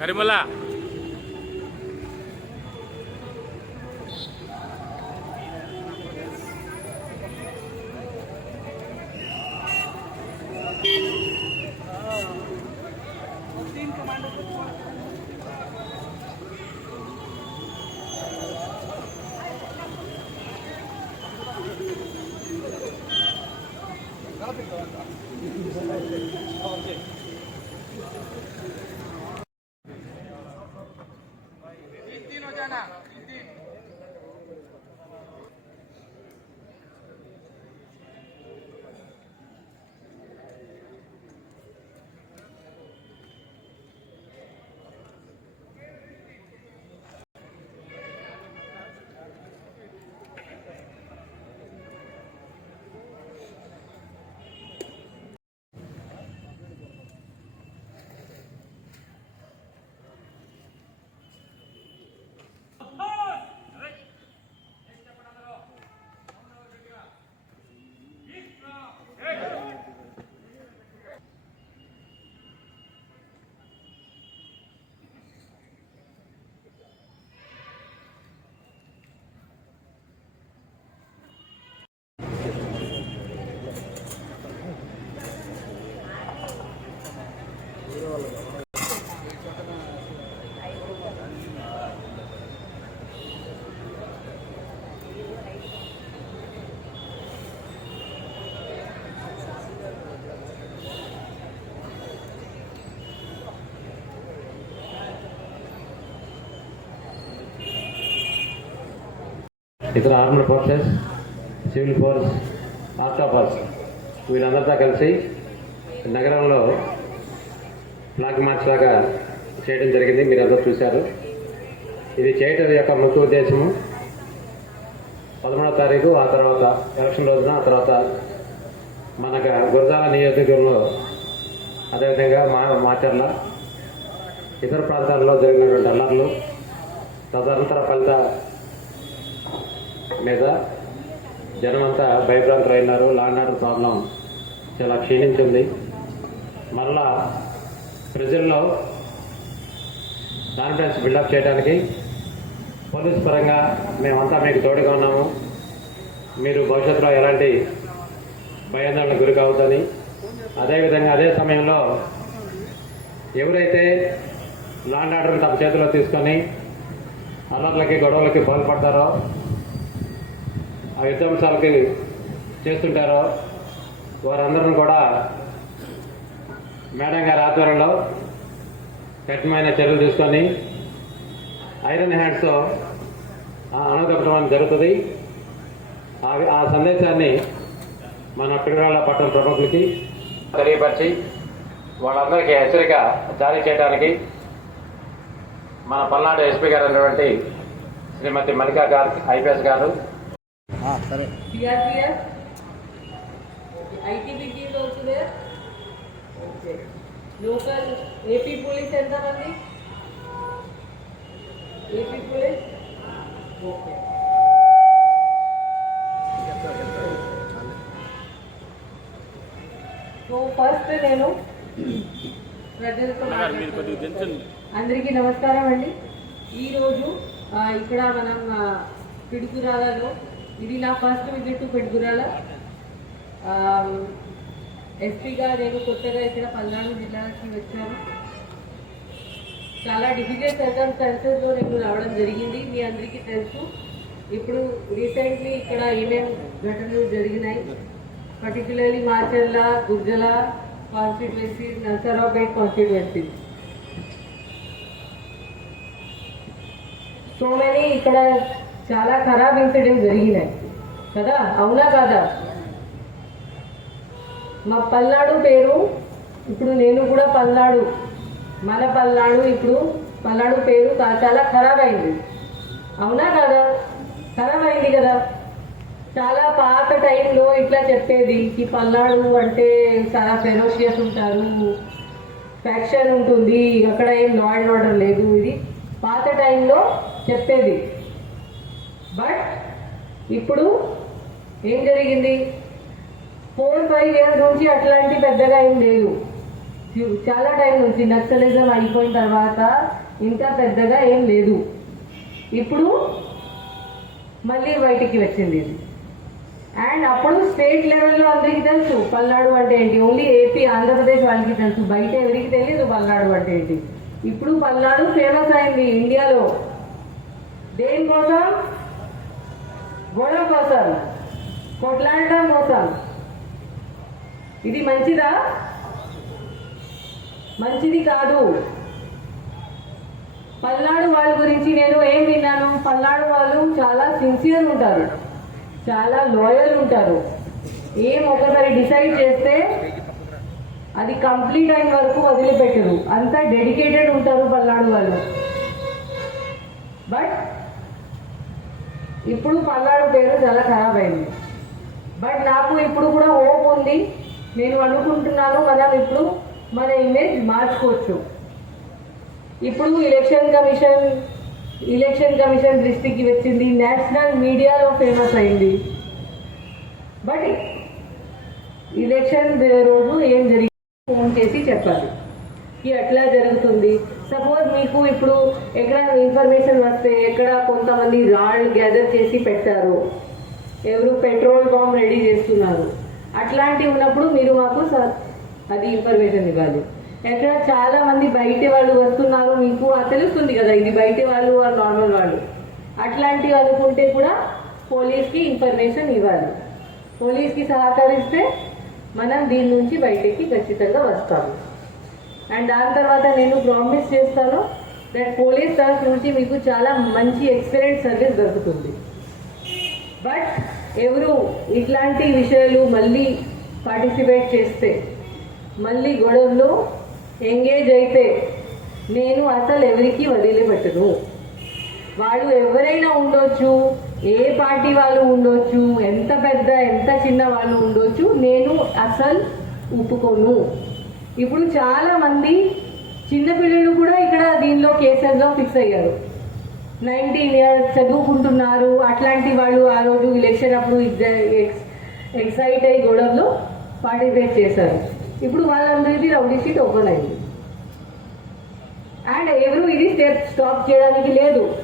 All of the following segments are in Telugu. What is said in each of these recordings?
Karimala. 干呢？ఇతర armed forces civil force octopus వీళ్ళందరితో కలిసి నగరంలో ఫ్లాగ్ మార్చ్ లాగా చేయడం జరిగింది. మీరందరూ చూశారు. ఇది చేయటం యొక్క ముఖ్య ఉద్దేశము. పదమూడవ తారీఖు ఆ తర్వాత ఎలక్షన్ రోజున ఆ తర్వాత మనకు గురజాల నియోజకవర్గంలో అదేవిధంగా మా మాచర్ల ఇతర ప్రాంతాల్లో జరిగినటువంటి అల్లర్లు తదనంతర ఫలిత మీద జనమంతా అయినారు లాండ్ ఆర్డర్ ప్రాబ్లం చాలా క్షీణించింది. మరలా ప్రజల్లో కాన్ఫిడెన్స్ బిల్డప్ చేయడానికి పోలీస్ పరంగా మేమంతా మీకు తోడుగా ఉన్నాము. మీరు భవిష్యత్తులో ఎలాంటి భయాందోళనకు గురి కావద్దని. అదేవిధంగా అదే సమయంలో ఎవరైతే లాండ్ ఆర్డర్ తమ చేతిలో తీసుకొని అల్లర్లకి గొడవలకి పాల్పడతారో ఆ విధ్వంసాలకి చేస్తుంటారో వారందరిని కూడా మేడం గారి ఆధ్వర్యంలో కఠినమైన చర్యలు తీసుకొని ఐరన్ హ్యాండ్స్తో అనుగపడం జరుగుతుంది. ఆ సందేశాన్ని మన పిల్లల పట్టణ ప్రముఖులకి తెలియపరిచి వాళ్ళందరికీ హెచ్చరిక జారీ చేయడానికి మన పల్నాడు ఎస్పీ గారు అయినటువంటి శ్రీమతి మల్లికా గారు ఐపీఎస్ గారు CRPF? ITBP is also there? Okay. Local AP police ఎంతమంది? AP police? Okay. So first నేను ప్రజలతో మాట్లాడుతున్నాను. అందరికీ నమస్కారం అండి ఈరోజు ఇక్కడ మనం ఆ, పిడుగురాలలో ఇది నా ఫస్ట్ విజిట్ టు ఎస్పీగా నేను కొత్తగా ఇక్కడ పల్నాడు జిల్లాకి వచ్చాను చాలా డిఫికల్ట్ సర్కమ్స్టాన్సెస్లో నేను రావడం జరిగింది. మీ అందరికీ తెలుసు. ఇప్పుడు రీసెంట్లీ ఇక్కడ ఏమేమి ఘటనలు జరిగినాయి. Particularly Macherla Gurazala constituency Narasaraopet constituency so many ఇక్కడ చాలా ఖరాబ్ ఇన్సిడెంట్స్ జరిగినాయి. కదా? అవునా కాదా? మా పల్నాడు పేరు ఇప్పుడు నేను కూడా పల్నాడు. మన పల్నాడు ఇప్పుడు పల్నాడు పేరు చాలా ఖరాబ్ అయింది. అవునా కదా? ఖరాబ్ అయింది కదా? చాలా పాత టైంలో ఇట్లా చెప్పేది ఈ పల్నాడు అంటే చాలా ఫెరోషియస్ ఉంటారు. ఫ్యాక్షన్ ఉంటుంది. అక్కడ ఏం లా అండ్ ఆర్డర్ లేదు. ఇది పాత టైంలో చెప్పేది. బట్ ఇప్పుడు ఏం జరిగింది? ఫోర్ ఫైవ్ ఇయర్స్ నుంచి అట్లాంటి పెద్దగా ఏం లేదు. చాలా టైం నుంచి నక్సలిజం అయిపోయిన తర్వాత ఇంకా పెద్దగా ఏం లేదు. ఇప్పుడు మళ్ళీ బయటికి వచ్చింది ఇది. అండ్ అప్పుడు స్టేట్ లెవెల్లో అందరికీ తెలుసు పల్నాడు అంటే ఏంటి? ఓన్లీ ఏపీ ఆంధ్రప్రదేశ్ వాళ్ళకి తెలుసు. బయట ఎవరికి తెలియదు పల్నాడు అంటే ఏంటి? ఇప్పుడు పల్నాడు ఫేమస్ అయింది ఇండియాలో. దేనికోసం? గొడవ కోసం. కొట్లాడటం కోసం. ఇది మంచిదా? మంచిది కాదు. పల్నాడు వాళ్ళ గురించి నేను ఏం విన్నాను? పల్నాడు వాళ్ళు చాలా సిన్సియర్ ఉంటారు. చాలా లోయల్ ఉంటారు. ఏం ఒకసారి డిసైడ్ చేస్తే అది కంప్లీట్ అయిన వరకు వదిలిపెట్టరు. అంత డెడికేటెడ్ ఉంటారు పల్నాడు వాళ్ళు. బట్ ఇప్పుడు పల్నాడు పేరు చాలా ఖరాబ్ అయింది. బట్ నాకు ఇప్పుడు కూడా హోప్ ఉంది. నేను అనుకుంటున్నాను మనం ఇప్పుడు మన ఇమేజ్ మార్చుకోవచ్చు. ఇప్పుడు ఎలక్షన్ కమిషన్ ఎలక్షన్ కమిషన్ దృష్టికి వచ్చింది. నేషనల్ మీడియాలో ఫేమస్ అయింది. బట్ ఎలక్షన్ రోజు ఏం జరిగింది ఫోన్ చేసి చెప్పాలి. ఇది ఎట్లా జరుగుతుంది? సపోజ్ మీకు ఇప్పుడు ఎక్కడ ఇన్ఫర్మేషన్ వస్తే ఎక్కడ కొంతమంది రాళ్ళు గ్యాదర్ చేసి పెట్టారు. ఎవరు పెట్రోల్ బాంబ్ రెడీ చేస్తున్నారు. అట్లాంటివి ఉన్నప్పుడు మీరు మాకు స- అది ఇన్ఫర్మేషన్ ఇవ్వాలి. ఎక్కడ చాలా మంది బయట వాళ్ళు వస్తున్నారు మీకు తెలుస్తుంది కదా ఇది బయట వాళ్ళు ఆ నార్మల్ వాళ్ళు. అట్లాంటివి అనుకుంటే కూడా పోలీస్కి ఇన్ఫర్మేషన్ ఇవ్వాలి. పోలీస్కి సహకరిస్తే మనం దీని నుంచి బయటికి ఖచ్చితంగా వస్తాము. అండ్ దాని తర్వాత నేను ప్రామిస్ చేస్తాను దట్ పోలీస్ తరఫు నుంచి మీకు చాలా మంచి ఎక్సలెంట్ సర్వీస్ దొరుకుతుంది. బట్ ఎవరు ఇట్లాంటి విషయాలు మళ్ళీ పార్టిసిపేట్ చేస్తే మళ్ళీ గొడవలో ఎంగేజ్ అయితే నేను అసలు ఎవరికి వదిలిపెట్టను వాళ్ళు ఎవరైనా ఉండొచ్చు ఏ పార్టీ వాళ్ళు ఉండొచ్చు ఎంత పెద్ద ఎంత చిన్న వాళ్ళు ఉండొచ్చు నేను అసలు ఒప్పుకోను. ఇప్పుడు చాలా మంది చిన్నపిల్లలు కూడా ఇక్కడ దీనిలో కేసెస్లో ఫిక్స్ అయ్యారు. నైన్టీన్ ఇయర్స్ చదువుకుంటున్నారు. అట్లాంటి వాళ్ళు ఆ రోజు ఎలక్షన్ అప్పుడు ఎక్స్- ఎక్సైట్ అయ్యి గొడవలో పార్టిసిపేట్ చేశారు. ఇప్పుడు వాళ్ళందరిది రౌడీ షీట్ ఓపెన్ అయింది. అండ్ ఎవరు ఇది స్టెప్ స్టాప్ చేయడానికి లేదు.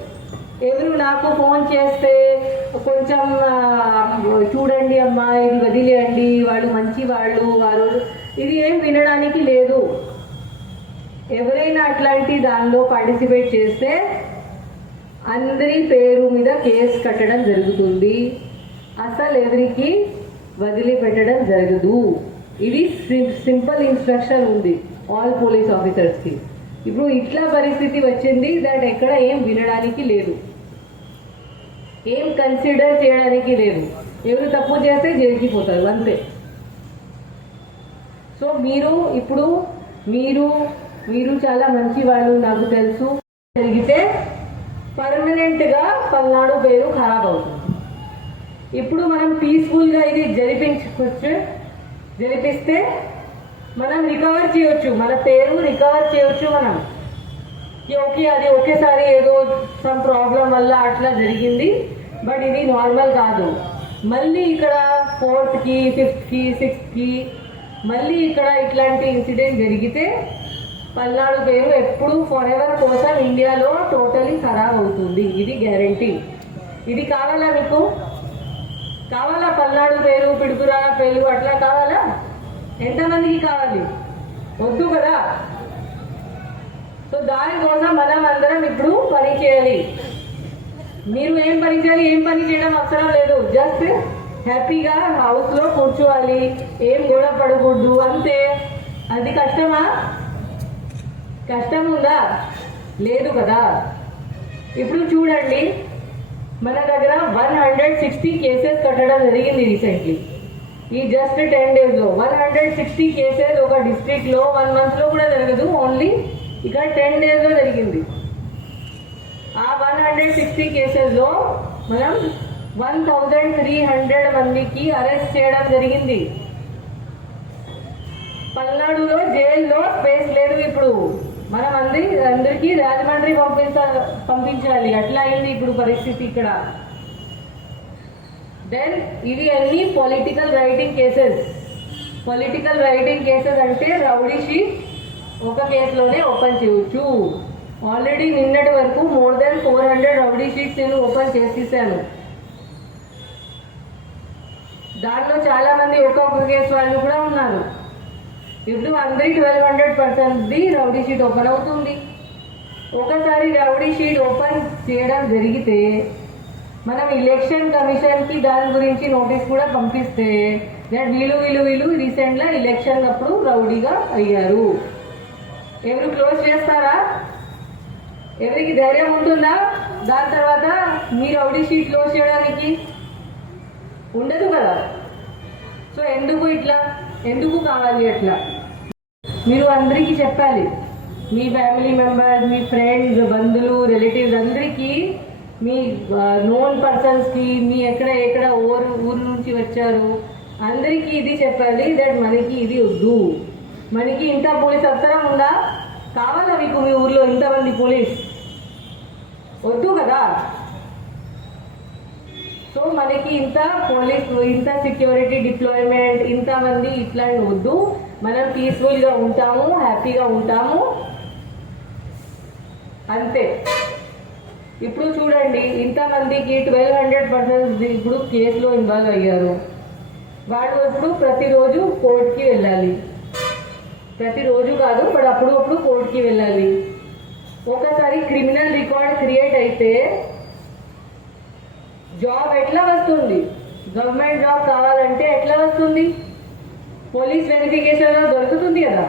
ఎవరు నాకు ఫోన్ చేస్తే కొంచెం చూడండి అమ్మా ఇది వదిలేయండి వాళ్ళు మంచి వాళ్ళు వారు ఇది ఏం వినడానికి లేదు. ఎవరైనా అట్లాంటి దానిలో పార్టిసిపేట్ చేస్తే అందరి పేరు మీద కేసు కట్టడం జరుగుతుంది. అసలు ఎవరికి వదిలిపెట్టడం జరగదు. ఇది సింపుల్ ఇన్స్ట్రక్షన్ ఉంది ఆల్ పోలీస్ ఆఫీసర్స్కి. ఇప్పుడు ఇట్లా పరిస్థితి వచ్చింది దాట్ ఎక్కడ ఏం వినడానికి లేదు. ఏం కన్సిడర్ చేయడానికి లేదు. ఎవరు తప్పు చేస్తే జైలుకి పోతారు అంతే. సో మీరు ఇప్పుడు మీరు మీరు చాలా మంచి వాళ్ళు నాకు తెలుసు. జరిగితే పర్మనెంట్గా పల్నాడు పేరు ఖరాబ్ అవుతుంది. ఇప్పుడు మనం పీస్ఫుల్గా ఇది జరిపించుకోవచ్చు జరిపిస్తే మనం రికవర్ చేయొచ్చు. మన పేరు రికవర్ చేయొచ్చు మనం. ఓకే అది ఒకేసారి ఏదో సమ్ ప్రాబ్లం వల్ల అట్లా జరిగింది. బట్ ఇది నార్మల్ కాదు. మళ్ళీ ఇక్కడ ఫోర్త్కి ఫిఫ్త్కి సిక్స్త్కి మళ్ళీ ఇక్కడ ఇట్లాంటి ఇన్సిడెంట్ జరిగితే పల్నాడు పేరు ఎప్పుడు ఫర్ ఎవర్ కోసం ఇండియాలో టోటలీ ఖరాబ్ అవుతుంది. ఇది గ్యారంటీ ఇది కావాలా మీకు? కావాలా పల్నాడు పేరు పిడుగురాల పేరు అట్లా కావాలా? ఎంతమందికి కావాలి? వద్దు కదా. సో దానికోసం మనం అందరం ఇప్పుడు పని చేయాలి. మీరు ఏం పని చేయాలి ఏం పని చేయడం అవసరం లేదు. జస్ట్ హ్యాపీగా హౌస్లో కూర్చోవాలి. ఏం గొడవ పడకూడదు. అంతే. అది కష్టమా? కష్టం ఉందా లేదు కదా. ఇప్పుడు చూడండి. మన దగ్గర వన్ హండ్రెడ్ సిక్స్టీ కేసెస్ కట్టడం జరిగింది రీసెంట్లీ ఈ జస్ట్ టెన్ డేస్లో వన్ హండ్రెడ్ సిక్స్టీ కేసెస్ ఒక డిస్ట్రిక్ట్లో వన్ మంత్లో కూడా జరగదు. ఓన్లీ ఇక్కడ టెన్ డేస్లో జరిగింది. ఆ వన్ హండ్రెడ్ సిక్స్టీ కేసెస్లో మనం వన్ థౌజండ్ త్రీ హండ్రెడ్ మందికి అరెస్ట్ చేయడం జరిగింది. పల్నాడులో జైల్లో స్పేస్ లేదు ఇప్పుడు. మనం అందరి అందరికీ రాజమండ్రి పంపిస్తా పంపించాలి. అట్లా అయింది ఇప్పుడు పరిస్థితి ఇక్కడ. దెన్ ఇవి అన్ని political writing cases political writing cases అంటే రౌడీ షీట్ ఒక కేసులోనే ఓపెన్ చేయొచ్చు. ఆల్రెడీ నిన్నటి వరకు more than four hundred rowdy sheets నేను ఓపెన్ చేసేసాను. దాంట్లో చాలా మంది ఒక్కొక్క కేసు వాళ్ళు కూడా ఉన్నారు. ఇప్పుడు అందరి ట్వెల్వ్ హండ్రెడ్ పర్సెంట్ది రౌడీ షీట్ ఓపెన్ అవుతుంది. ఒకసారి రౌడీ షీట్ ఓపెన్ చేయడం జరిగితే మనం ఎలక్షన్ కమిషన్కి దాని గురించి నోటీస్ కూడా పంపిస్తే దట్ వీళ్ళు వీళ్ళు వీళ్ళు రీసెంట్గా ఎలక్షన్ అప్పుడు రౌడీగా అయ్యారు. ఎవరు క్లోజ్ చేస్తారా? ఎవరికి ధైర్యం ఉంటుందా? దాని తర్వాత మీరు రౌడీ షీట్ క్లోజ్ చేయడానికి ఉండదు కదా. సో ఎందుకు ఇట్లా? ఎందుకు కావాలి అట్లా? మీరు అందరికీ చెప్పాలి. మీ ఫ్యామిలీ మెంబర్స్ మీ ఫ్రెండ్స్ బంధువులు రిలేటివ్స్ అందరికీ మీ నోన్ పర్సన్స్కి మీ ఎక్కడ ఎక్కడ ఊరు ఊరు నుంచి వచ్చారు అందరికీ ఇది చెప్పాలి దట్ మనకి ఇది వద్దు. మనకి ఇంత పోలీస్ అవసరం ఉందా? కావాలా మీకు మీ ఊర్లో ఇంతమంది పోలీస్? వద్దు కదా. సో మనకి ఇంత పోలీస్ ఇంత సెక్యూరిటీ డిప్లాయ్మెంట్ ఇంతమంది ఇట్లా వద్దు. మనం పీస్ఫుల్గా ఉంటాము హ్యాపీగా ఉంటాము. అంతే. ఇప్పుడు చూడండి ఇంతమందికి ట్వెల్వ్ హండ్రెడ్ పర్సెంట్ ఇప్పుడు కేసులో ఇన్వాల్వ్ అయ్యారు. వాళ్ళు ఇప్పుడు ప్రతిరోజు కోర్టుకి వెళ్ళాలి. ప్రతిరోజు కాదు బట్ అప్పుడు అప్పుడు కోర్టుకి వెళ్ళాలి. ఒకసారి క్రిమినల్ రికార్డ్ క్రియేట్ అయితే జాబ్ ఎట్లా వస్తుంది? గవర్నమెంట్ జాబ్ కావాలంటే ఎట్లా వస్తుంది? పోలీస్ వెరిఫికేషన్లో దొరుకుతుంది కదా?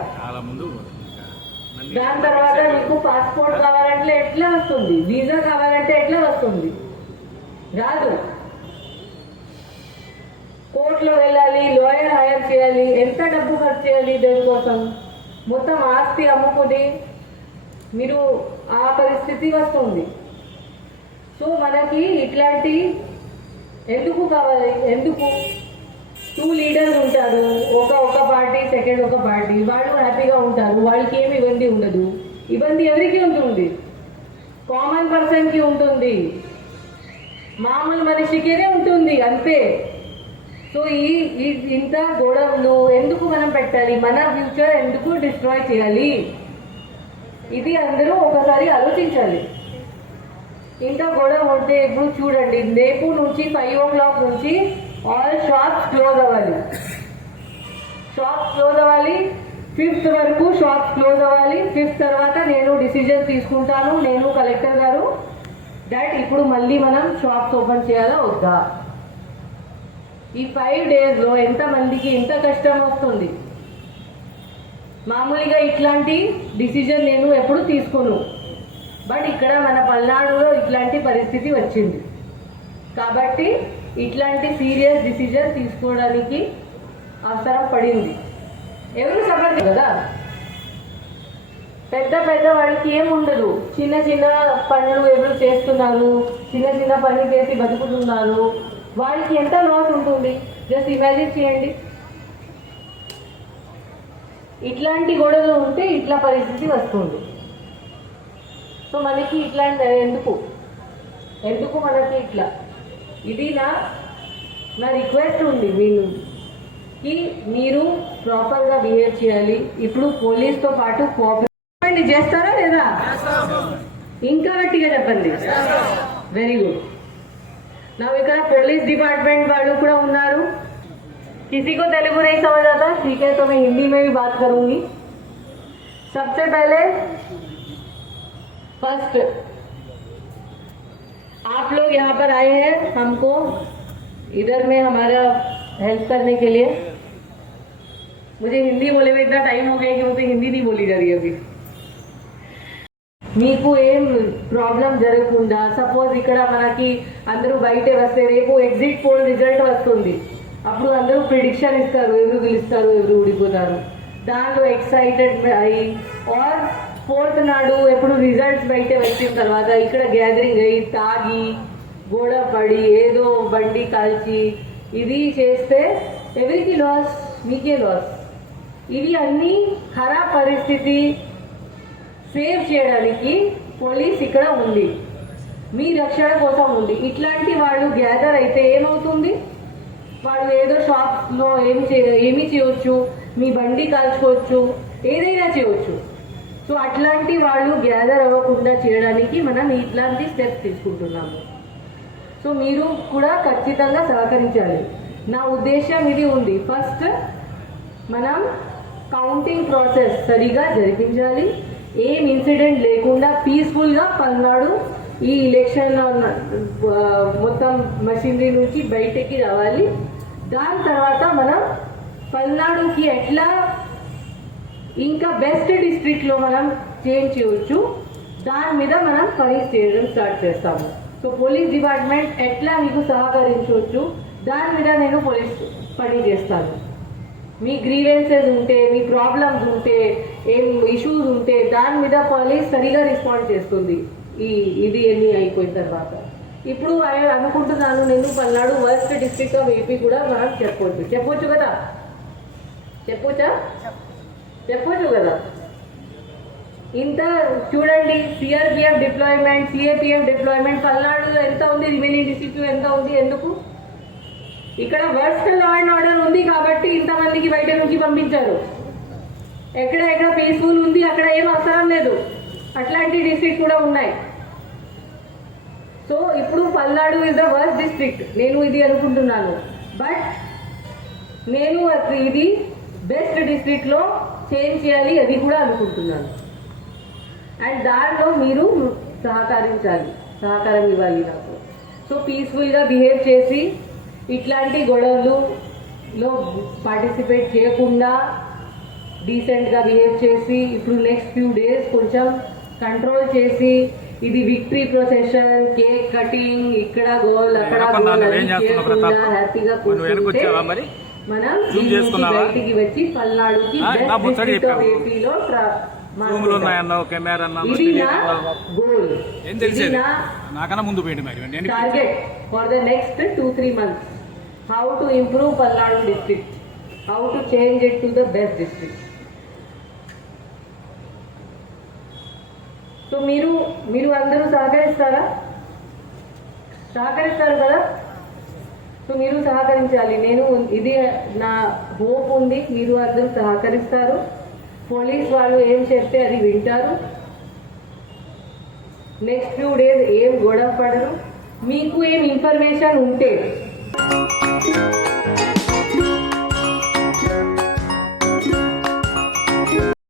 దాని తర్వాత మీకు పాస్పోర్ట్ కావాలంటే ఎట్లా వస్తుంది? వీసా కావాలంటే ఎట్లా వస్తుంది? రాదు. కోర్టులో వెళ్ళాలి లాయర్ హైర్ చేయాలి ఎంత డబ్బు ఖర్చు చేయాలి దేనికోసం? మొత్తం ఆస్తి అమ్ముకుని మీరు ఆ పరిస్థితి వస్తుంది. సో మనకి ఇట్లాంటి ఎందుకు కావాలి? ఎందుకు? టూ లీడర్స్ ఉంటారు. ఒక ఒక పార్టీ సెకండ్ ఒక పార్టీ వాళ్ళు హ్యాపీగా ఉంటారు. వాళ్ళకి ఏమి ఇబ్బంది ఉండదు. ఇబ్బంది ఎవరికి ఉంటుంది? కామన్ పర్సన్కి ఉంటుంది. మామూలు మనిషికేనే ఉంటుంది. అంతే. సో ఈ ఈ- ఇంత గొడవలు ఎందుకు మనం పెట్టాలి? మన ఫ్యూచర్ ఎందుకు డిస్ట్రాయ్ చేయాలి? ఇది అందరూ ఒకసారి ఆలోచించాలి. ఇంకా గొడవ ఉంటే ఇప్పుడు చూడండి రేపు నుంచి ఫైవ్ ఓ క్లాక్ నుంచి ఆల్ షాప్స్ క్లోజ్ అవ్వాలి. షాప్స్ క్లోజ్ అవ్వాలి. ఫిఫ్త్ వరకు షాప్స్ క్లోజ్ అవ్వాలి. ఫిఫ్త్ తర్వాత నేను డిసిజన్ తీసుకుంటాను నేను కలెక్టర్ గారు. దట్ ఇప్పుడు మళ్ళీ మనం షాప్స్ ఓపెన్ చేయాలా వద్దా? ఈ ఫైవ్ డేస్లో ఎంతమందికి ఎంత కష్టం వస్తుంది? మామూలుగా ఇట్లాంటి డిసిజన్ నేను ఎప్పుడు తీసుకోను. బట్ ఇక్కడ మన పల్నాడులో ఇట్లాంటి పరిస్థితి వచ్చింది. కాబట్టి ఇట్లాంటి సీరియస్ డిసిజన్ తీసుకోవడానికి అవసరం పడింది. ఎవరు సఫర్ కదా? పెద్ద పెద్ద వాళ్ళకి ఏం ఉండదు. చిన్న చిన్న పనులు ఎవరు చేస్తున్నారు? చిన్న చిన్న పనులు చేసి బతుకుతున్నారు. వాళ్ళకి ఎంత లాస్ ఉంటుంది? జస్ట్ ఇమాజిన్ చేయండి. ఇట్లాంటి గొడవలు ఉంటే ఇట్లా పరిస్థితి వస్తుంది. సో మనకి ఇట్లా ఎందుకు? ఎందుకు మనకి ఇట్లా? ఇది నా నా రిక్వెస్ట్ ఉంది మీకి మీరు ప్రాపర్గా బిహేవ్ చేయాలి. ఇప్పుడు పోలీస్తో పాటు కోఆపరేట్ చేస్తారా లేదా? ఇంకా గట్టిగా చెప్పండి. వెరీ గుడ్ నా ఇక్కడ పోలీస్ డిపార్ట్మెంట్ వాళ్ళు కూడా ఉన్నారు. किसी को तेलुगु नहीं समझ आता ठीक है तो मैं हिंदी में भी फर्स्ट आप लोग यहाँ पर आए हैं हमको इधर में हमारा हेल्प करने के लिए मुझे हिंदी बोले हुए इतना टाइम हो गया कि मुझे हिंदी नहीं बोली जा रही अभी మీకు ఏం ప్రాబ్లం జరగకుండా సపోజ్ ఇక్కడ మనకి అందరూ బయటే వస్తే రేపు ఎగ్జిట్ పోల్ రిజల్ట్ వస్తుంది అప్పుడు అందరూ ప్రిడిక్షన్ ఇస్తారు ఎవరు గెలుస్తారు ఎవరు ఊడిపోతారు దాంట్లో ఎక్సైటెడ్ అయ్యి ఆర్ ఫోర్త్ నాడు ఎప్పుడు రిజల్ట్స్ బయట వచ్చిన తర్వాత ఇక్కడ గ్యాదరింగ్ అయ్యి తాగి గోడ పడి ఏదో బండి కాల్చి ఇది చేస్తే ఎవరికి లాస్ మీకే లాస్ ఇవి అన్నీ ఖరాబ్ పరిస్థితి. సేవ్ చేయడానికి పోలీస్ ఇక్కడ ఉంది. మీ రక్షణ కోసం ఉంది. ఇట్లాంటి వాళ్ళు గ్యాదర్ అయితే ఏమవుతుంది? వాళ్ళు ఏదో షాప్లో ఏమి చే ఏమి చేయవచ్చు? మీ బండి కాల్చుకోవచ్చు? ఏదైనా చేయవచ్చు. సో అట్లాంటి వాళ్ళు గ్యాదర్ అవ్వకుండా చేయడానికి మనం ఇట్లాంటి స్టెప్స్ తీసుకుంటున్నాము. సో మీరు కూడా ఖచ్చితంగా సహకరించాలి. నా ఉద్దేశం ఇది ఉంది. ఫస్ట్ మనం కౌంటింగ్ ప్రాసెస్ సరిగా జరిపించాలి. ఏం ఇన్సిడెంట్ లేకుండా పీస్ఫుల్గా పల్నాడు ఈ ఎలక్షన్ మొత్తం మషినరీ నుంచి బయటకి రావాలి. దాని తర్వాత మనం పల్నాడుకి ఎట్లా ఇంకా బెస్ట్ డిస్ట్రిక్ట్లో మనం చేంజ్ చేయవచ్చు దాని మీద మనం పని చేయడం స్టార్ట్ చేస్తాము. సో పోలీస్ డిపార్ట్మెంట్ ఎట్లా మీకు సహకరించవచ్చు? దాని మీద నేను పోలీస్ పని చేస్తాను. మీ గ్రీవెన్సెస్ ఉంటే మీ ప్రాబ్లమ్స్ ఉంటే ఏం ఇష్యూస్ ఉంటే దాని మీద పోలీస్ సరిగా రెస్పాండ్ చేస్తుంది. ఈ ఇది ఎన్ని అయిపోయిన తర్వాత. ఇప్పుడు అనుకుంటున్నాను నేను Palnadu worst district of AP కూడా మనం చెప్పవచ్చు చెప్పొచ్చు కదా? చెప్పొచ్చా. చెప్పొచ్చు కదా. ఇంత చూడండి సిఆర్పిఎఫ్ డిప్లాయ్మెంట్ సిఏపిఎఫ్ డిప్లాయ్మెంట్ పల్నాడులో ఎంత ఉంది రిమైనింగ్ డిస్ట్రిక్ట్ ఎంత ఉంది ఎందుకు? ఇక్కడ వర్స్ట్ లా అండ్ ఆర్డర్ ఉంది కాబట్టి ఇంతమందికి బయట నుంచి పంపించారు. ఎక్కడ ఎక్కడ పీస్ఫుల్ ఉంది అక్కడ ఏం అవసరం లేదు. అట్లాంటి డిస్ట్రిక్ట్ కూడా ఉన్నాయి. సో ఇప్పుడు Palnadu is the worst district నేను ఇది అనుకుంటున్నాను. బట్ నేను ఇది బెస్ట్ డిస్ట్రిక్ట్లో చేంజ్ చేయాలి అది కూడా అనుకుంటున్నాను అండ్ దాంట్లో మీరు సహకరించాలి సహకారం ఇవ్వాలి నాకు సో పీస్ఫుల్గా బిహేవ్ చేసి ఇట్లాంటి గొడవలులో పార్టిసిపేట్ చేయకుండా డీసెంట్గా బిహేవ్ చేసి ఇప్పుడు నెక్స్ట్ ఫ్యూ డేస్ కొంచెం కంట్రోల్ చేసి ఇది విక్టరీ ప్రొసెషన్ కేక్ కటింగ్ ఇక్కడ గోల్ అక్కడ గోల్? హ్యాపీగా కూర్చుంటే? మనం? బయటికి వచ్చి పల్నాడుకి బెస్ట్. ఏపీలో ట్రా- రూములు మార్చుకుంటాం. ఉన్నాయన్నావు కెమెరా అన్నావు ఇది నా గోల్ ఏం ఇది తెలిసేది నా నాకన్నా ముందు పోయింది మరి సో మీరు మీరు అందరూ సహకరిస్తారా? సహకరిస్తారు కదా? సో మీరు సహకరించాలి. నేను ఇది నా హోప్ ఉంది. మీరు అందరూ సహకరిస్తారు. పోలీస్ వాళ్ళు ఏం చెప్తే అది వింటారు. నెక్స్ట్ ఫ్యూ డేస్ ఏం గొడవ పడరు. మీకు ఏం ఇన్ఫర్మేషన్ ఉంటే